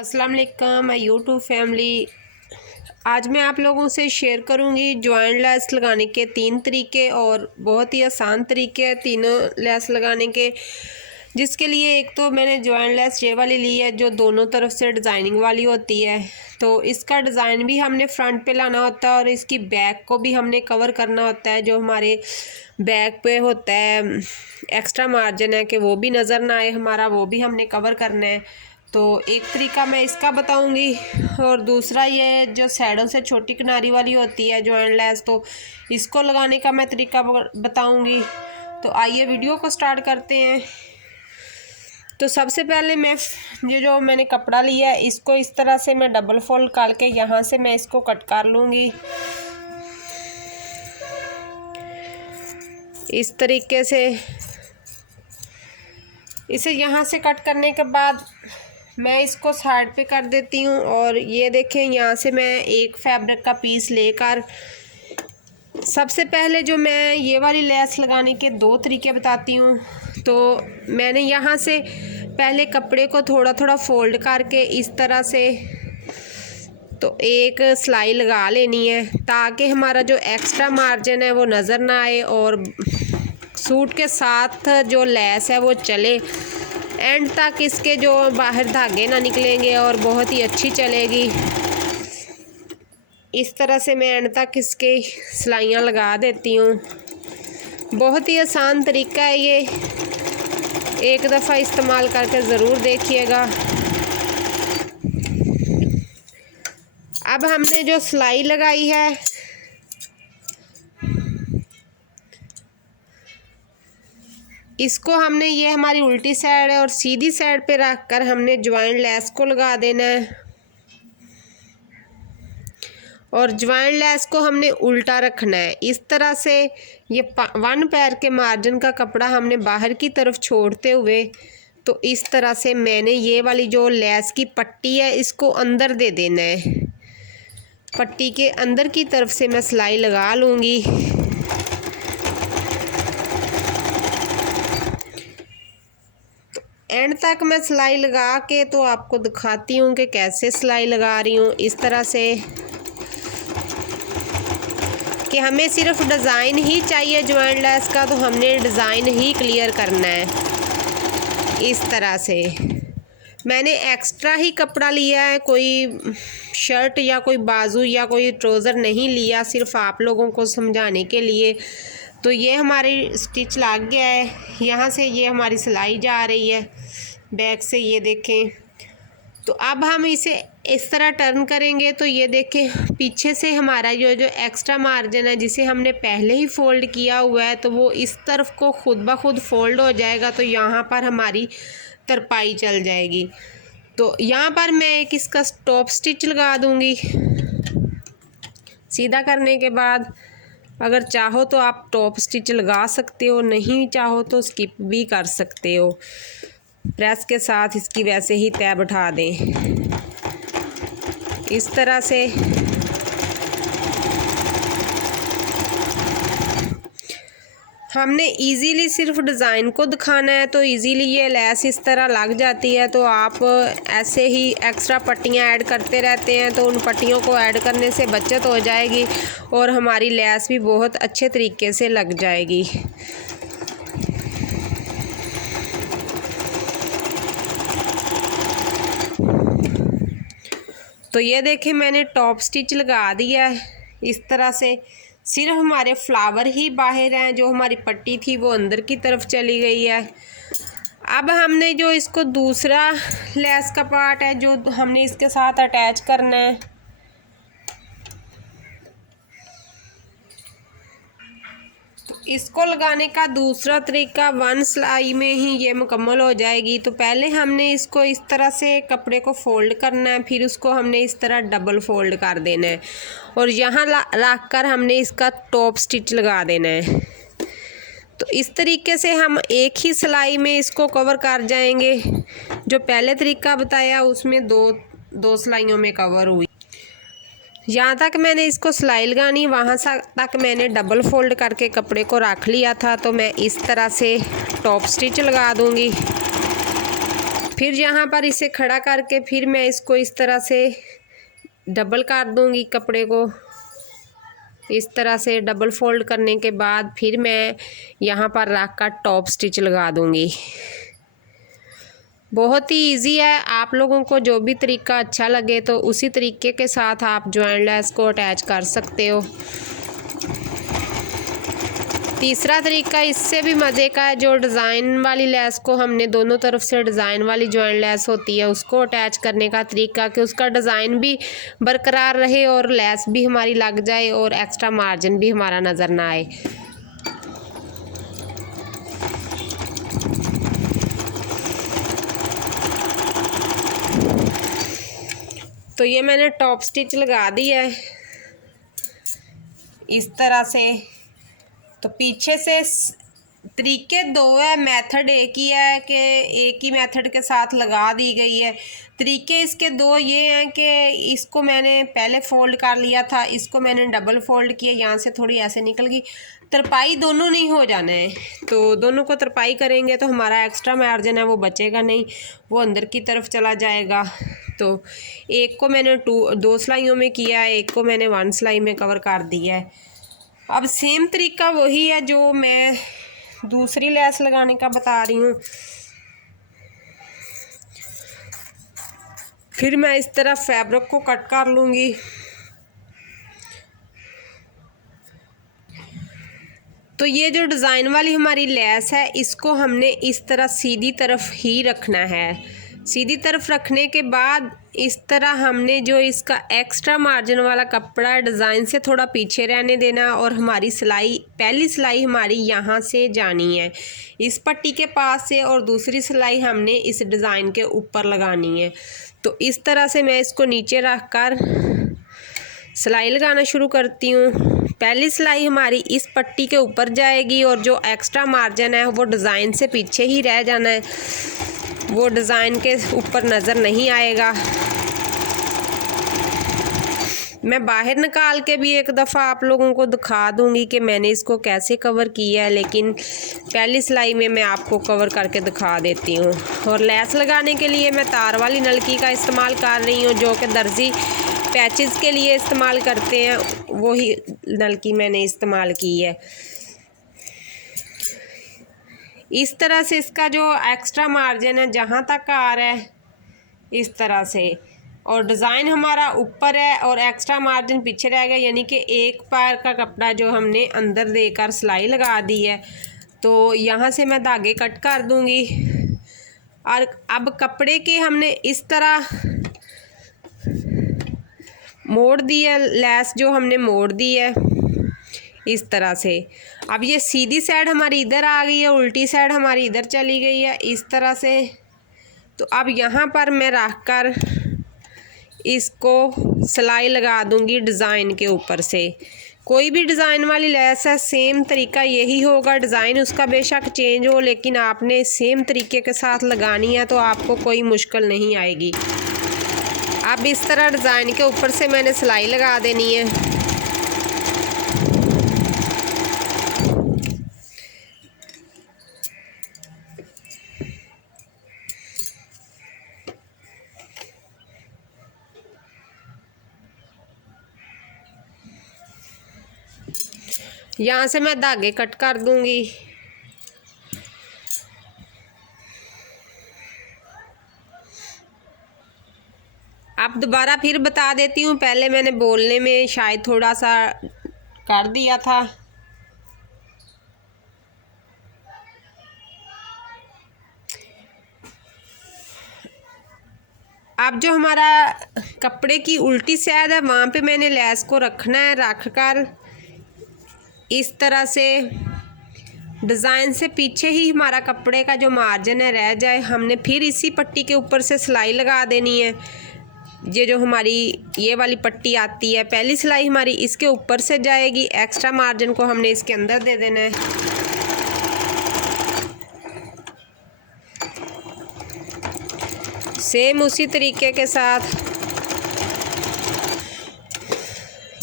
अस्सलाम वालेकुम my YouTube family. आज मैं आप लोगों से शेयर करूंगी जॉइंट लेस लगाने के 3 तरीके और बहुत ही आसान तरीके हैं तीनों लेस लगाने के। जिसके लिए एक तो मैंने जॉइंट लेस ये वाली ली है जो दोनों तरफ से डिज़ाइनिंग वाली होती है, तो इसका डिज़ाइन भी हमने फ्रंट पे लाना होता है और इसकी बैक को भी हमने कवर करना होता है। जो हमारे बैक पे होता है एक्स्ट्रा मार्जिन है कि वो भी नज़र ना आए हमारा, वो भी हमने कवर करना है। तो एक तरीका मैं इसका बताऊंगी और दूसरा ये जो साइडों से छोटी किनारी वाली होती है जॉइंट लेस, तो इसको लगाने का मैं तरीका बताऊंगी। तो आइए वीडियो को स्टार्ट करते हैं। तो सबसे पहले मैं ये जो मैंने कपड़ा लिया है इसको इस तरह से मैं डबल फोल्ड करके यहाँ से मैं इसको कट कर लूँगी इस तरीके से। इसे यहाँ से कट करने के बाद मैं इसको साइड पे कर देती हूँ और ये देखें यहाँ से मैं एक फैब्रिक का पीस लेकर सबसे पहले जो मैं ये वाली लेस लगाने के 2 तरीके बताती हूँ। तो मैंने यहाँ से पहले कपड़े को थोड़ा थोड़ा फोल्ड करके इस तरह से तो एक सिलाई लगा लेनी है ताकि हमारा जो एक्स्ट्रा मार्जिन है वो नज़र ना आए और सूट के साथ जो लेस है वो चले एंड तक, इसके जो बाहर धागे ना निकलेंगे और बहुत ही अच्छी चलेगी। इस तरह से मैं एंड तक इसके सिलाइयाँ लगा देती हूँ। बहुत ही आसान तरीका है ये, एक दफ़ा इस्तेमाल करके ज़रूर देखिएगा। अब हमने जो सिलाई लगाई है इसको हमने, ये हमारी उल्टी साइड है और सीधी साइड पे रख कर हमने जॉइंट लेस को लगा देना है और जॉइंट लेस को हमने उल्टा रखना है इस तरह से। ये 1 पैर के मार्जिन का कपड़ा हमने बाहर की तरफ छोड़ते हुए तो इस तरह से मैंने ये वाली जो लेस की पट्टी है इसको अंदर दे देना है। पट्टी के अंदर की तरफ से मैं सिलाई लगा लूँगी। एंड तक मैं सिलाई लगा के तो आपको दिखाती हूँ कि कैसे सिलाई लगा रही हूँ। इस तरह से कि हमें सिर्फ डिज़ाइन ही चाहिए जॉइंट लेस का, तो हमने डिज़ाइन ही क्लियर करना है। इस तरह से मैंने एक्स्ट्रा ही कपड़ा लिया है, कोई शर्ट या कोई बाजू या कोई ट्राउज़र नहीं लिया, सिर्फ आप लोगों को समझाने के लिए। तो ये हमारी स्टिच लग गया है, यहाँ से ये हमारी सिलाई जा रही है बैक से, ये देखें। तो अब हम इसे इस तरह टर्न करेंगे तो ये देखें पीछे से हमारा जो एक्स्ट्रा मार्जिन है जिसे हमने पहले ही फोल्ड किया हुआ है तो वो इस तरफ को खुद ब खुद फोल्ड हो जाएगा। तो यहाँ पर हमारी तरपाई चल जाएगी। तो यहाँ पर मैं एक इसका टॉप स्टिच लगा दूँगी। सीधा करने के बाद अगर चाहो तो आप टॉप स्टिच लगा सकते हो, नहीं चाहो तो स्किप भी कर सकते हो। प्रेस के साथ इसकी वैसे ही तय बैठा दें इस तरह से। हमने इजीली सिर्फ डिज़ाइन को दिखाना है तो इजीली ये लेस इस तरह लग जाती है। तो आप ऐसे ही एक्स्ट्रा पट्टियाँ ऐड करते रहते हैं तो उन पट्टियों को ऐड करने से बचत हो जाएगी और हमारी लेस भी बहुत अच्छे तरीके से लग जाएगी। तो ये देखें मैंने टॉप स्टिच लगा दिया है इस तरह से। सिर्फ हमारे फ्लावर ही बाहर हैं, जो हमारी पट्टी थी वो अंदर की तरफ चली गई है। अब हमने जो इसको दूसरा लेस का पार्ट है जो हमने इसके साथ अटैच करना है, तो इसको लगाने का दूसरा तरीका 1 सिलाई में ही ये मुकम्मल हो जाएगी। तो पहले हमने इसको इस तरह से कपड़े को फोल्ड करना है, फिर उसको हमने इस तरह डबल फोल्ड कर देना है और यहाँ रख कर हमने इसका टॉप स्टिच लगा देना है। तो इस तरीके से हम एक ही सिलाई में इसको कवर कर जाएंगे। जो पहले तरीका बताया उसमें दो सिलाइयों में कवर हुई। यहाँ तक मैंने इसको सिलाई लगानी, वहाँ तक मैंने डबल फोल्ड करके कपड़े को रख लिया था। तो मैं इस तरह से टॉप स्टिच लगा दूँगी, फिर यहाँ पर इसे खड़ा करके फिर मैं इसको इस तरह से डबल कर दूँगी कपड़े को। इस तरह से डबल फोल्ड करने के बाद फिर मैं यहाँ पर रख कर टॉप स्टिच लगा दूँगी। बहुत ही इजी है, आप लोगों को जो भी तरीका अच्छा लगे तो उसी तरीके के साथ आप जॉइंट लेस को अटैच कर सकते हो। तीसरा तरीका इससे भी मज़े का है, जो डिज़ाइन वाली लेस को हमने दोनों तरफ से डिज़ाइन वाली जॉइंट लेस होती है उसको अटैच करने का तरीका, कि उसका डिज़ाइन भी बरकरार रहे और लेस भी हमारी लग जाए और एक्स्ट्रा मार्जिन भी हमारा नज़र ना आए। तो ये मैंने टॉप स्टिच लगा दी है इस तरह से। तो पीछे से तरीके दो है, मेथड एक ही है कि एक ही मेथड के साथ लगा दी गई है। तरीके इसके दो ये हैं कि इसको मैंने पहले फ़ोल्ड कर लिया था, इसको मैंने डबल फ़ोल्ड किया, यहाँ से थोड़ी ऐसे निकल गई। तरपाई दोनों नहीं हो जाना है, तो दोनों को तरपाई करेंगे तो हमारा एक्स्ट्रा मार्जिन है वो बचेगा नहीं, वो अंदर की तरफ चला जाएगा। तो एक को मैंने दो सिलाइयों में किया है, एक को मैंने 1 सिलाई में कवर कर दिया है। अब सेम तरीका वही है जो मैं दूसरी लेस लगाने का बता रही हूँ। फिर मैं इस तरह फैब्रिक को कट कर लूँगी। तो ये जो डिज़ाइन वाली हमारी लेस है इसको हमने इस तरह सीधी तरफ ही रखना है। सीधी तरफ रखने के बाद इस तरह हमने जो इसका एक्स्ट्रा मार्जिन वाला कपड़ा डिज़ाइन से थोड़ा पीछे रहने देना, और हमारी सिलाई पहली सिलाई हमारी यहाँ से जानी है इस पट्टी के पास से, और दूसरी सिलाई हमने इस डिज़ाइन के ऊपर लगानी है। तो इस तरह से मैं इसको नीचे रख कर सिलाई लगाना शुरू करती हूँ। पहली सिलाई हमारी इस पट्टी के ऊपर जाएगी और जो एक्स्ट्रा मार्जिन है वो डिज़ाइन से पीछे ही रह जाना है, वो डिज़ाइन के ऊपर नज़र नहीं आएगा। मैं बाहर निकाल के भी एक दफ़ा आप लोगों को दिखा दूंगी कि मैंने इसको कैसे कवर किया है, लेकिन पहली सिलाई में मैं आपको कवर करके दिखा देती हूँ। और लेस लगाने के लिए मैं तार वाली नलकी का इस्तेमाल कर रही हूँ, जो कि दर्जी पैचेस के लिए इस्तेमाल करते हैं, वही नलकी मैंने इस्तेमाल की है। इस तरह से इसका जो एक्स्ट्रा मार्जिन है जहाँ तक आ रहा है इस तरह से, और डिज़ाइन हमारा ऊपर है और एक्स्ट्रा मार्जिन पीछे रह गया, यानी कि एक पैर का कपड़ा जो हमने अंदर देकर सिलाई लगा दी है। तो यहाँ से मैं धागे कट कर दूँगी। और अब कपड़े के हमने इस तरह मोड़ दी है, लेस जो हमने मोड़ दी है इस तरह से। अब ये सीधी साइड हमारी इधर आ गई है, उल्टी साइड हमारी इधर चली गई है इस तरह से। तो अब यहाँ पर मैं रख कर इसको सिलाई लगा दूंगी डिज़ाइन के ऊपर से। कोई भी डिज़ाइन वाली लेस है सेम तरीका यही होगा, डिज़ाइन उसका बेशक चेंज हो लेकिन आपने सेम तरीके के साथ लगानी है तो आपको कोई मुश्किल नहीं आएगी। अब इस तरह डिज़ाइन के ऊपर से मैंने सिलाई लगा देनी है। यहाँ से मैं धागे कट कर दूंगी। अब दोबारा फिर बता देती हूँ, पहले मैंने बोलने में शायद थोड़ा सा कर दिया था। अब जो हमारा कपड़े की उल्टी साइड है वहाँ पे मैंने लेस को रखना है, रख कर इस तरह से डिज़ाइन से पीछे ही हमारा कपड़े का जो मार्जिन है रह जाए, हमने फिर इसी पट्टी के ऊपर से सिलाई लगा देनी है। ये जो हमारी ये वाली पट्टी आती है, पहली सिलाई हमारी इसके ऊपर से जाएगी, एक्स्ट्रा मार्जिन को हमने इसके अंदर दे देना है। सेम उसी तरीके के साथ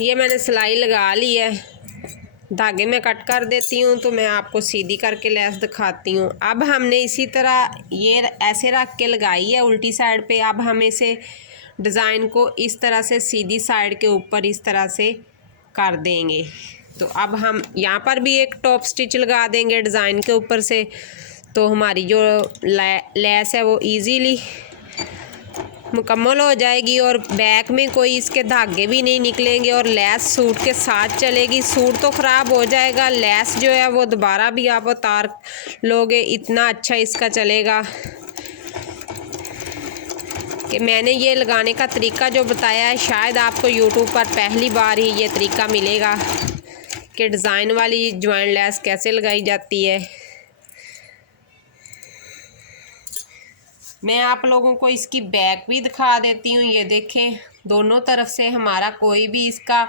ये मैंने सिलाई लगा ली है। धागे में कट कर देती हूँ। तो मैं आपको सीधी करके लेस दिखाती हूँ। अब हमने इसी तरह ये ऐसे रख के लगाई है उल्टी साइड पे। अब हम इसे डिज़ाइन को इस तरह से सीधी साइड के ऊपर इस तरह से कर देंगे। तो अब हम यहाँ पर भी एक टॉप स्टिच लगा देंगे डिज़ाइन के ऊपर से। तो हमारी जो लेस है वो इजीली मुकम्मल हो जाएगी और बैक में कोई इसके धागे भी नहीं निकलेंगे और लेस सूट के साथ चलेगी। सूट तो ख़राब हो जाएगा, लेस जो है वो दोबारा भी आप उतार लोगे, इतना अच्छा इसका चलेगा कि मैंने ये लगाने का तरीका जो बताया है शायद आपको यूट्यूब पर पहली बार ही ये तरीका मिलेगा कि डिज़ाइन वाली ज्वाइन लेस कैसे लगाई जाती है। मैं आप लोगों को इसकी बैक भी दिखा देती हूँ। ये देखें, दोनों तरफ से हमारा कोई भी इसका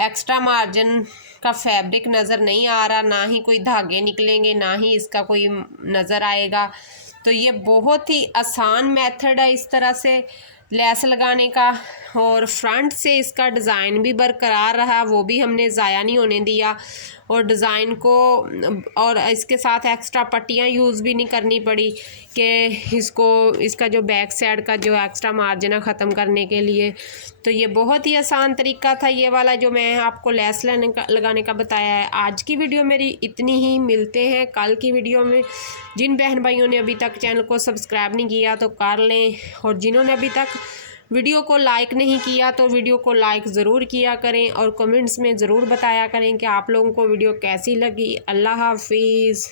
एक्स्ट्रा मार्जिन का फैब्रिक नज़र नहीं आ रहा, ना ही कोई धागे निकलेंगे, ना ही इसका कोई नज़र आएगा। तो ये बहुत ही आसान मेथड है इस तरह से लेस लगाने का। और फ्रंट से इसका डिज़ाइन भी बरकरार रहा, वो भी हमने ज़ाया नहीं होने दिया। और डिज़ाइन को और इसके साथ एक्स्ट्रा पट्टियाँ यूज़ भी नहीं करनी पड़ी कि इसका जो बैक साइड का जो एक्स्ट्रा मार्जिन है ख़त्म करने के लिए। तो ये बहुत ही आसान तरीका था ये वाला जो मैं आपको लेस लगाने का बताया है। आज की वीडियो मेरी इतनी ही, मिलते हैं कल की वीडियो में। जिन बहन भाइयों ने अभी तक चैनल को सब्सक्राइब नहीं किया तो कर लें, और जिन्होंने अभी तक वीडियो को लाइक नहीं किया तो वीडियो को लाइक ज़रूर किया करें और कमेंट्स में ज़रूर बताया करें कि आप लोगों को वीडियो कैसी लगी। अल्लाह हाफिज़।